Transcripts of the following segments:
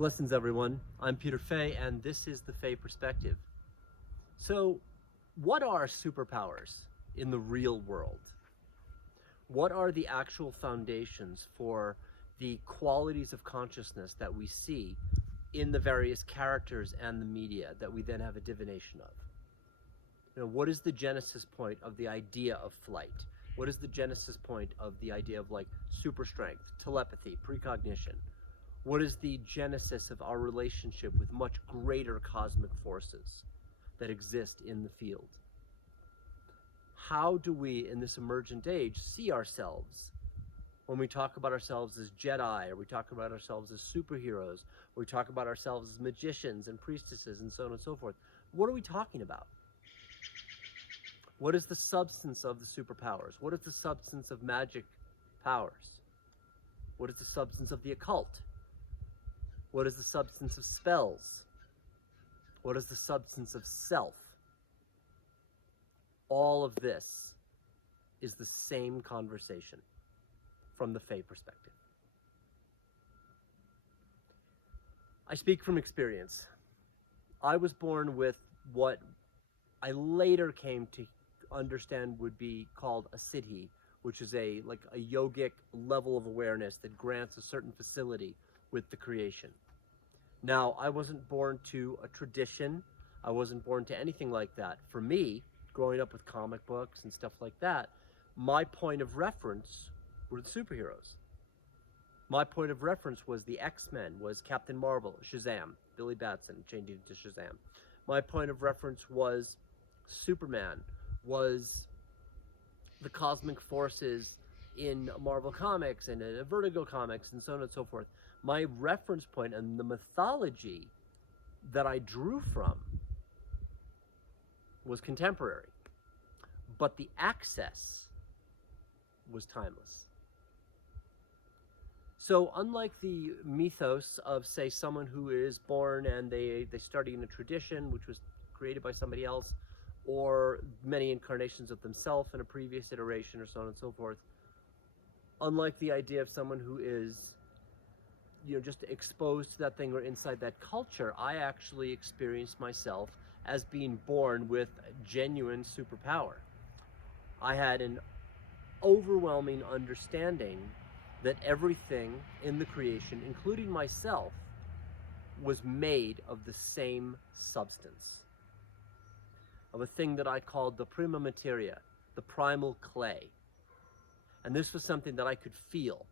Blessings, everyone. I'm Peter Fay, and this is the Fay Perspective. So, what are superpowers in the real world? What are the actual foundations for the qualities of consciousness that we see in the various characters and the media that we then have a divination of? What is the genesis point of the idea of flight? What is the genesis point of the idea of like super strength, telepathy, precognition? What is the genesis of our relationship with much greater cosmic forces that exist in the field? How do we, in this emergent age, see ourselves when we talk about ourselves as Jedi, or we talk about ourselves as superheroes, or we talk about ourselves as magicians and priestesses and so on and so forth? What are we talking about? What is the substance of the superpowers? What is the substance of magic powers? What is the substance of the occult? What is the substance of spells? What is the substance of self? All of this is the same conversation from the Fey perspective. I speak from experience. I was born with what I later came to understand would be called a siddhi, which is a yogic level of awareness that grants a certain facility with the creation. Now, I wasn't born to a tradition. I wasn't born to anything like that. For me, growing up with comic books and stuff like that, my point of reference were the superheroes. My point of reference was the X-Men, was Captain Marvel, Shazam, Billy Batson changing to Shazam. My point of reference was Superman, was the cosmic forces in Marvel Comics and Vertigo Comics and so on and so forth. My reference point and the mythology that I drew from was contemporary, but the access was timeless. So unlike the mythos of, say, someone who is born and they study in a tradition which was created by somebody else, or many incarnations of themselves in a previous iteration, or so on and so forth, unlike the idea of someone who is just exposed to that thing or inside that culture, I actually experienced myself as being born with genuine superpower. I had an overwhelming understanding that everything in the creation, including myself, was made of the same substance, of a thing that I called the prima materia, the primal clay. And this was something that I could feel.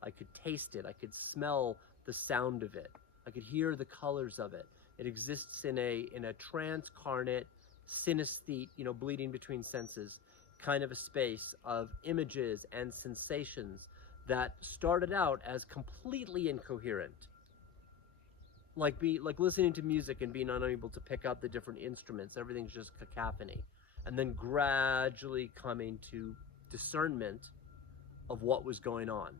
I could taste it. I could smell the sound of it. I could hear the colors of it. It exists in a transcarnate, synesthete, bleeding between senses, kind of a space of images and sensations that started out as completely incoherent. Like listening to music and being unable to pick out the different instruments. Everything's just cacophony. And then gradually coming to discernment of what was going on.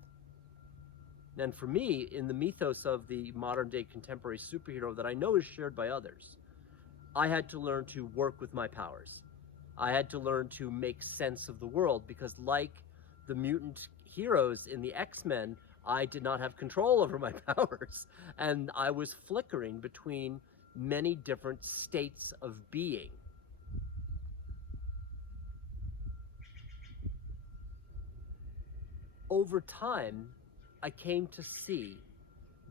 And for me, in the mythos of the modern day contemporary superhero that I know is shared by others, I had to learn to work with my powers. I had to learn to make sense of the world, because like the mutant heroes in the X-Men, I did not have control over my powers. And I was flickering between many different states of being. Over time, I came to see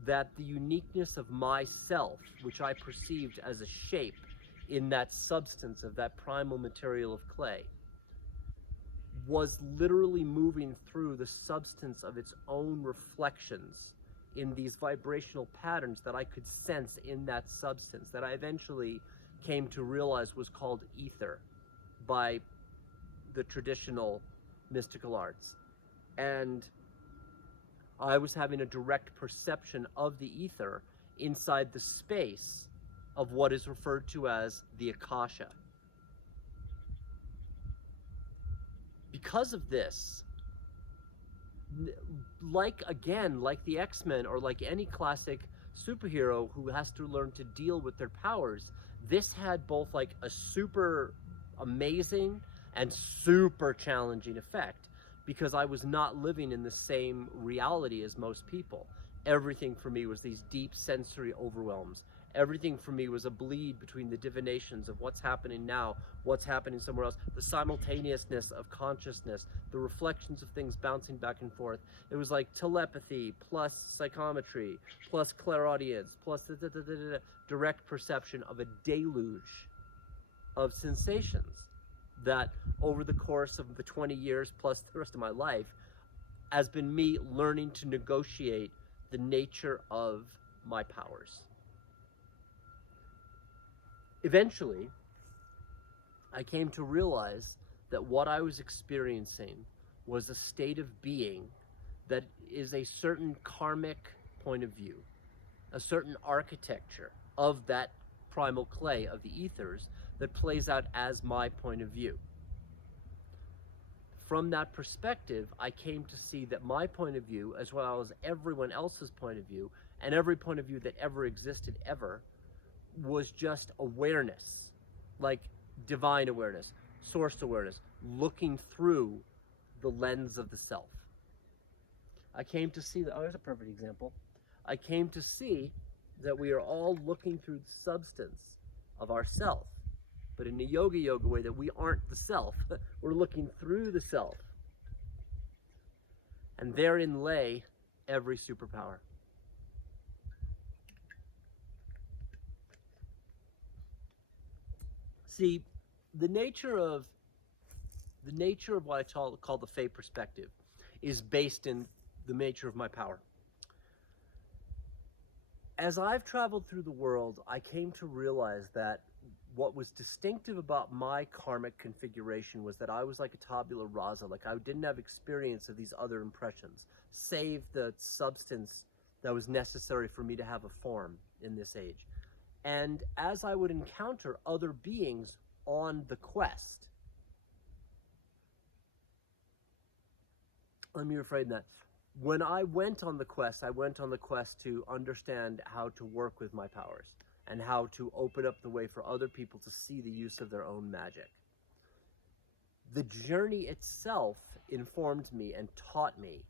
that the uniqueness of myself, which I perceived as a shape in that substance of that primal material of clay, was literally moving through the substance of its own reflections in these vibrational patterns that I could sense in that substance, that I eventually came to realize was called ether by the traditional mystical arts. And I was having a direct perception of the ether inside the space of what is referred to as the Akasha. Because of this, like the X-Men or like any classic superhero who has to learn to deal with their powers, this had both like a super amazing and super challenging effect, because I was not living in the same reality as most people. Everything for me was these deep sensory overwhelms. Everything for me was a bleed between the divinations of what's happening now, what's happening somewhere else, the simultaneousness of consciousness, the reflections of things bouncing back and forth. It was like telepathy plus psychometry plus clairaudience plus direct perception of a deluge of sensations that over the course of the 20 years plus the rest of my life has been me learning to negotiate the nature of my powers. Eventually, I came to realize that what I was experiencing was a state of being that is a certain karmic point of view, a certain architecture of that primal clay of the ethers that plays out as my point of view. From that perspective, I came to see that my point of view, as well as everyone else's point of view, and every point of view that ever existed ever, was just awareness, like divine awareness, source awareness, looking through the lens of the self. I came to see that, oh, there's a perfect example. I came to see that we are all looking through the substance of ourself, but in a yoga way that we aren't the self. We're looking through the self. And therein lay every superpower. See, the nature of what I call the Fey perspective is based in the nature of my power. As I've traveled through the world, I came to realize that what was distinctive about my karmic configuration was that I was like a tabula rasa, like I didn't have experience of these other impressions, save the substance that was necessary for me to have a form in this age. And as I would encounter other beings on the quest, let me reframe that. When I went on the quest to understand how to work with my powers and how to open up the way for other people to see the use of their own magic. The journey itself informed me and taught me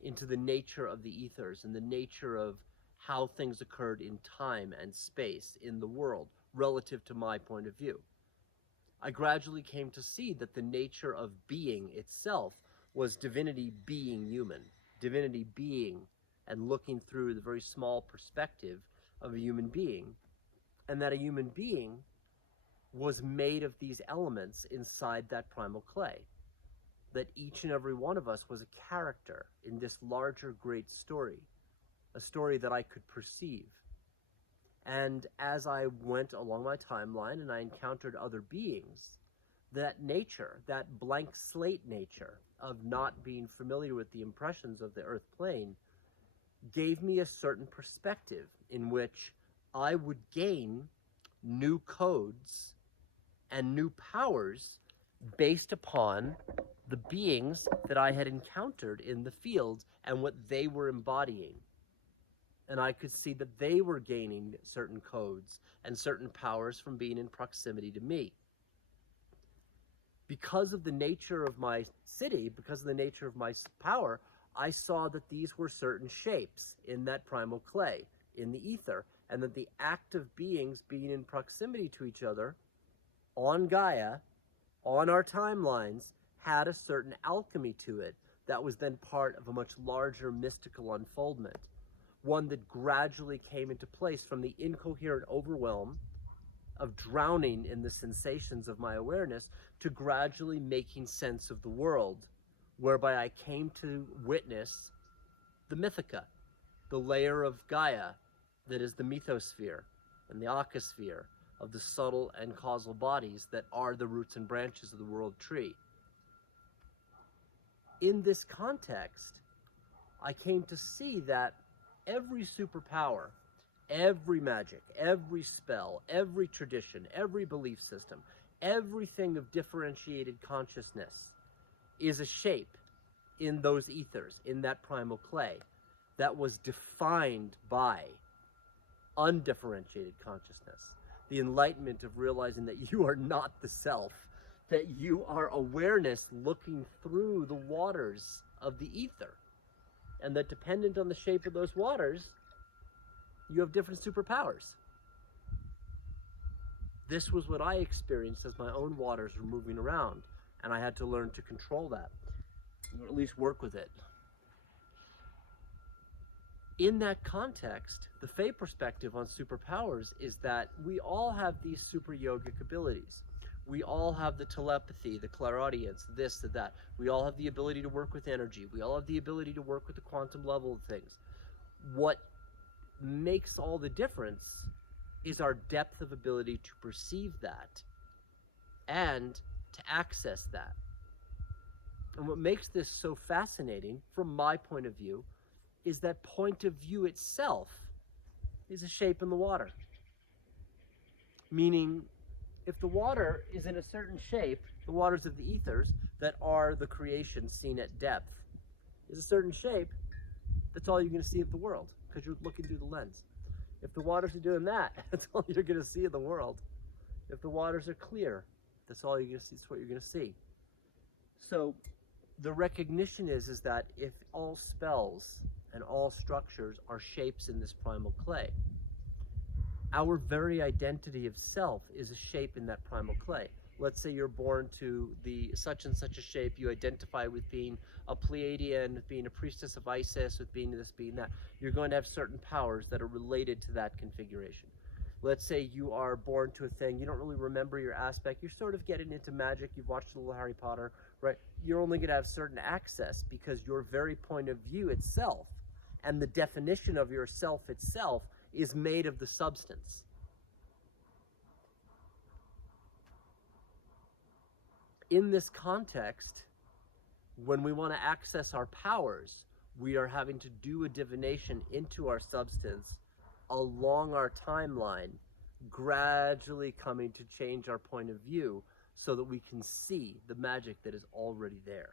into the nature of the ethers and the nature of how things occurred in time and space in the world relative to my point of view. I gradually came to see that the nature of being itself was divinity being human, divinity being and looking through the very small perspective of a human being, and that a human being was made of these elements inside that primal clay, that each and every one of us was a character in this larger great story, a story that I could perceive. And as I went along my timeline and I encountered other beings, that nature, that blank slate nature of not being familiar with the impressions of the earth plane, gave me a certain perspective in which I would gain new codes and new powers based upon the beings that I had encountered in the field and what they were embodying. And I could see that they were gaining certain codes and certain powers from being in proximity to me. Because of the nature of my city, because of the nature of my power, I saw that these were certain shapes in that primal clay, in the ether, and that the act of beings being in proximity to each other on Gaia, on our timelines, had a certain alchemy to it that was then part of a much larger mystical unfoldment, one that gradually came into place from the incoherent overwhelm of drowning in the sensations of my awareness to gradually making sense of the world, whereby I came to witness the mythica, the layer of Gaia that is the mythosphere and the acosphere of the subtle and causal bodies that are the roots and branches of the world tree. In this context, I came to see that every superpower, every magic, every spell, every tradition, every belief system, everything of differentiated consciousness is a shape in those ethers, in that primal clay, that was defined by undifferentiated consciousness. The enlightenment of realizing that you are not the self, that you are awareness looking through the waters of the ether. and that dependent on the shape of those waters, you have different superpowers. This was what I experienced as my own waters were moving around, and I had to learn to control that, or at least work with it. In that context, the Fae perspective on superpowers is that we all have these super yogic abilities. We all have the telepathy, the clairaudience, this, that. We all have the ability to work with energy. We all have the ability to work with the quantum level of things. What makes all the difference is our depth of ability to perceive that and to access that. And what makes this so fascinating, from my point of view, is that point of view itself is a shape in the water. Meaning, if the water is in a certain shape, the waters of the ethers that are the creation seen at depth is a certain shape, that's all you're going to see of the world, because you're looking through the lens. If the waters are doing that, that's all you're going to see of the world. If the waters are clear, that's all you're going to see, that's what you're going to see. So the recognition is that if all spells and all structures are shapes in this primal clay, our very identity of self is a shape in that primal clay. Let's say you're born to the such and such a shape, you identify with being a Pleiadian, with being a priestess of Isis, with being this, being that. You're going to have certain powers that are related to that configuration. Let's say you are born to a thing, you don't really remember your aspect, you're sort of getting into magic, you've watched a little Harry Potter, right? You're only going to have certain access because your very point of view itself and the definition of yourself itself is made of the substance. In this context, when we want to access our powers, we are having to do a divination into our substance along our timeline, gradually coming to change our point of view so that we can see the magic that is already there.